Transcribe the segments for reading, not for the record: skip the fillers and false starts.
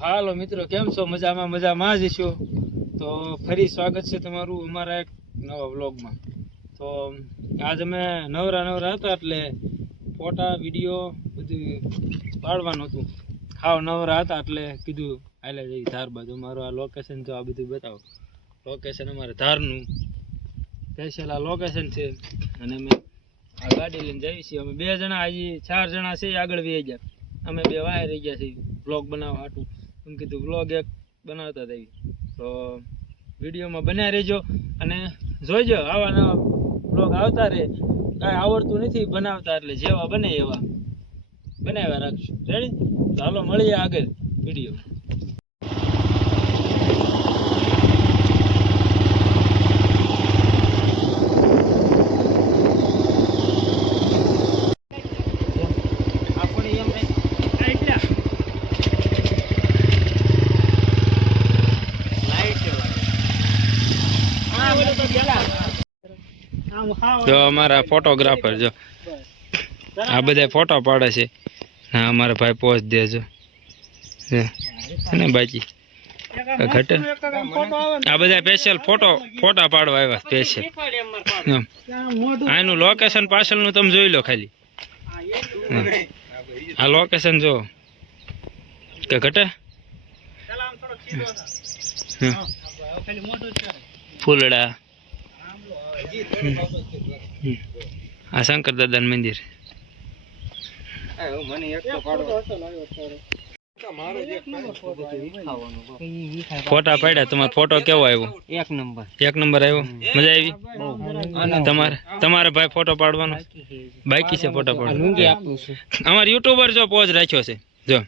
હાલો મિત્રો, કેમ છો? મજામાં જ છો. તો ફરી સ્વાગત છે તમારું અમારા એક નવા વ્લોગમાં. તો આજ અમે નવરા હતા એટલે ફોટા વિડીયો બધું પાડવાનું હતું. ખાવ નવરા હતા એટલે કીધું હાલે જઈ ધાર બાજુ. અમારું આ લોકેશન જો આ બધું બતાવો. લોકેશન અમારે ધારનું સ્પેશિયલ આ લોકેશન છે અને અમે આ ગાડી લઈને જઈએ છીએ. અમે 2 જણા, હજી 4 જણા છે આગળ વહી ગયા. અમે 2 વાય રહી ગયા છીએ વ્લોગ બનાવવા હાટું. એમ કીધું વ્લોગ એક બનાવતા થઈ. તો વિડીયોમાં બન્યા રહેજો અને જોઈજો આવા નવા વ્લોગ આવતા રહે. કાંઈ આવડતું નથી બનાવતા એટલે જેવા બને એવા બનાવ્યા રાખશું. રેડી? તો હાલો મળીએ આગળ વિડીયો. જો અમારા ફોટોગ્રાફર જો આ બધા ફોટો પાડે છે. હા, અમારા ભાઈ પોસ્ટ દેજો ને બાકી ઘટે. આ બધા સ્પેશિયલ ફોટા પાડવા આવ્યા સ્પેશિયલ. આનું લોકેશન પાછળનું તમે જોઈ લો ખાલી. આ લોકેશન જો કે ઘટે. ફૂલડા, આ શંકર દાદા નું મંદિર. ફોટા પાડ્યા. તમારો ફોટો કેવો આવ્યો? એક નંબર આવ્યો. મજા આવી? તમારે ભાઈ ફોટો પાડવાનો બાકી છે? ફોટો પાડવાનો અમારે યુટ્યુબર જો પોઝ રાખ્યો છે. જો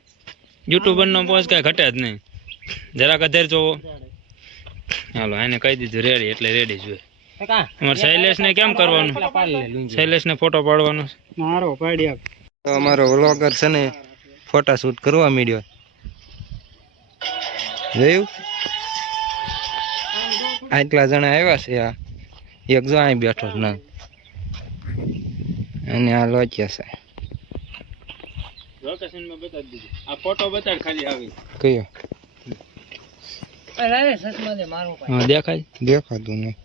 યુટ્યુબર નો પોઝ કઈ ઘટે જ નહીં. જરાક અધેર જોવો. હાલો એને કહી દીધું રેડી એટલે રેડી જોઈએ. અમારે શૈલેષ ને કેમ કરવાનું? શૈલેષ ને ફોટો પાડવાનો. તો અમારો વ્લોગર છે ને ફોટા શૂટ કરવા માંડ્યો. જોયું? આટલા જણા આવ્યા છે. આ એક જો અહીં બેઠો ના અને આ લોચ્યા છે. લોકેશન માં બતાવી દીધું. આ ફોટો બતાડ ખાલી આવી. કયો? હા દેખાય. દેખાતું નહીં.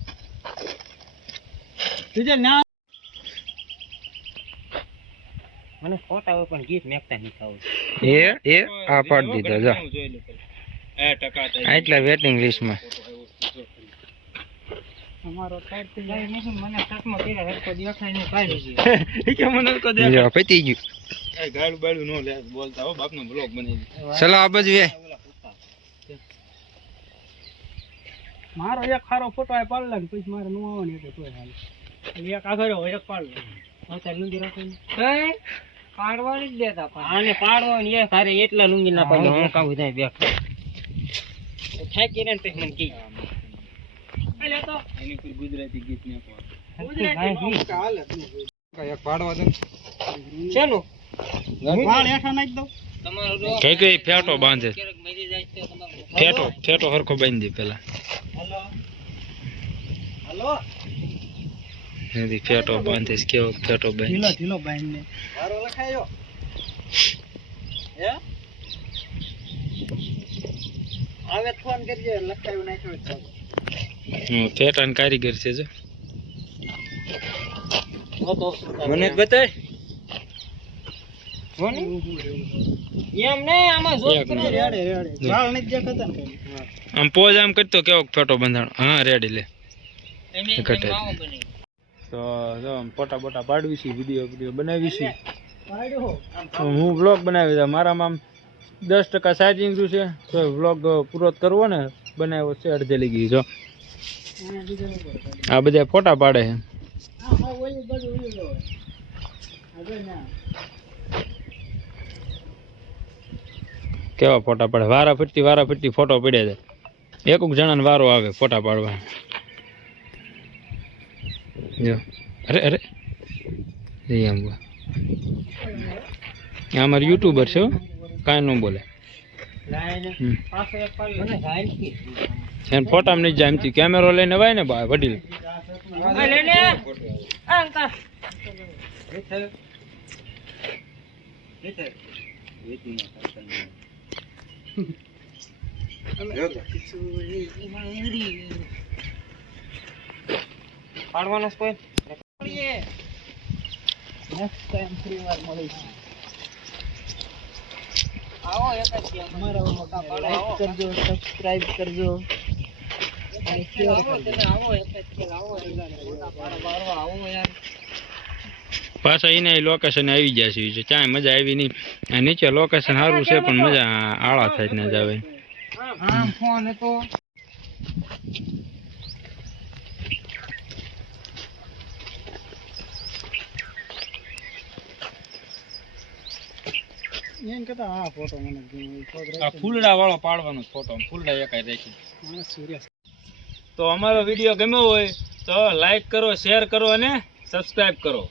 મને ફોટા પણ ગીત મેકતા નહીં ખાવું. એ આ પાડી દીધો જો. આટલા વેટિંગ લિસ્ટમાં. અમારો ટાઈપ થી જાય નહીં. મને ચકમો કર્યા હરકો દેખાય નહીં કાઢી છે કે મને હરકો દેખાય. પતી ગયું. એ ગાડું બાડું નો લે બોલતા હો. બાપનો બ્લોગ બનાવી. ચલો આ બાજુ એ મારો એક ખારો ફોટો આ પાડ લે પછી મારે નો આવવાની એટલે તોય હાલ. એક આગળ હોય એક પાડ લે. આવતા લુંગી રાખીને એ પાડવાની જ દેતા પણ આને પાડવાની એ તારે એટલા લુંગી ના પાડે. હું કાવું થાય બેક થાકી ને પછી મને કી આલે તો એની પર ગુજરાતી ગીત ને પાડ એક પાડવા દે. ચાલો વાળ હેઠા નાખી દો. તમારો કઈ ફેટો બાંધે. ફેટો હરખો બાંધી દે પેલા. હાલો નદી ફેટો બાંધે. કેવો ફેટો બાંધે? ઢીલો બાંધને મારો લખાયો હે આવે ફોન કરજે. લખાયું નાખ્યો છે. ફેટાન કારીગર છે જો. મને બતાય એમ નહીં. આમાં જો રેડે વાળ નથી દેખાતા ને. આમ પોઝ આમ કરતો કેવો ફોટો બંધાણો. હા રેડી લે. તો જો ફોટા બોટા પાડવી છે. વિડીયો બનાવી છે. હું વ્લોગ બનાવી દઉં. મારામાં આમ 10% ચાર્જિંગ રહ્યું છે. તો વ્લોગ પૂરો કરવો ને બનાવ્યો છે. અડધે લઈ ગઈ જો. આ બધા ફોટા પાડે છે. કેવા ફોટા પાડે. વારા ફરતી ફોટો પડ્યા છે. એક જણાને વારો આવે ફોટા પાડવા. જો અરે અમારે યુટ્યુબર છે. કાંઈ ન બોલે. ફોટા નહીં જાય. કેમેરો લઈને વાય ને વડીલ. પાડવાનો છે કોઈ નેક્સ્ટ ટાઈમ ફ્રી વાર મળીશું. આવો એક જ અમારા મોટા લાઈક કરજો, સબસ્ક્રાઇબ કરજો અને શેર કરજો. આવો એક જ આવો મોટા પાડવા આવો યાર. પાછા એને લોકેશન આવી ગયા છે ક્યાંય મજા આવી નહીં. આ નીચે લોકેશન સારું છે પણ મજા આળા થાય ને જ આવે. આમ ફોન હતો એમ કેતા આ ફોટો મને આ ફૂલડા વાળો પાડવાનો ફોટો ફૂલડા એકાઈ રાખી. તો અમારો વિડીયો ગમ્યો હોય તો લાઈક કરો, શેર કરો અને સબસ્ક્રાઇબ કરો.